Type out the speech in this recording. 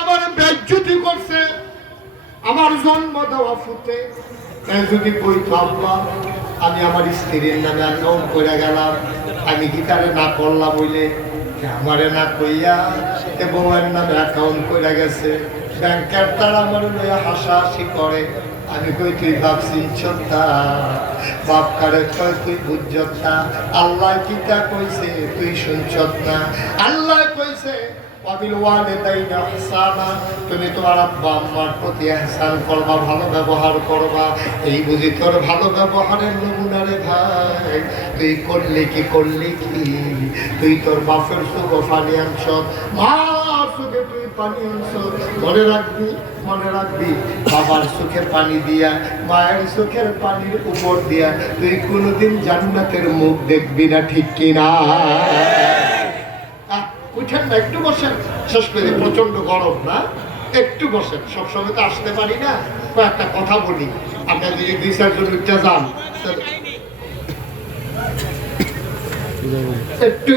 আমার বেজ্জতি করছে আমার জন্ম দেওয়া ফুটে। যদি কইতো আব্বা আমি আমার স্ত্রীর নামে অ্যাকাউন্ট করে গেলাম, আমি কি তারে না করলাম বইলে আমারে না কইয়া এ বউয়ের নামে অ্যাকাউন্ট করে গেছে, ব্যাংকের তারা আমার লইয়া হাসাহাসি করে। আমি কই তুই বাপ চিনছত না, বাপ কারে কয় তুই বুঝছত না, আল্লাহ কিতা কইছে তুই শুনছত না। আল্লাহ কইছে তুমি তোমার আব্বা আম্মার প্রতি ইহসান করবা, ভালো ব্যবহার করবা। এই বুঝি তোর ভালো ব্যবহারের নমুনা রে ভাই। তুই করলি কি তুই তোর বাপের চোখে পানি আনছ, মার চোখে তুই পানি আনছ। মনে রাখবি বাবার চোখে পানি দিয়া, মায়ের চোখের পানির উপর দিয়া তুই কোনোদিন জান্নাতের মুখ দেখবি না, ঠিক কিনা? উঠেন না, একটু বসেন, শেষ করে প্রচন্ড গরম না, একটু বসেন। সবসময় তো আসতে পারি না, কয়েকটা কথা বলি। আপনার যদি 2-4 জন উঠতে যান একটু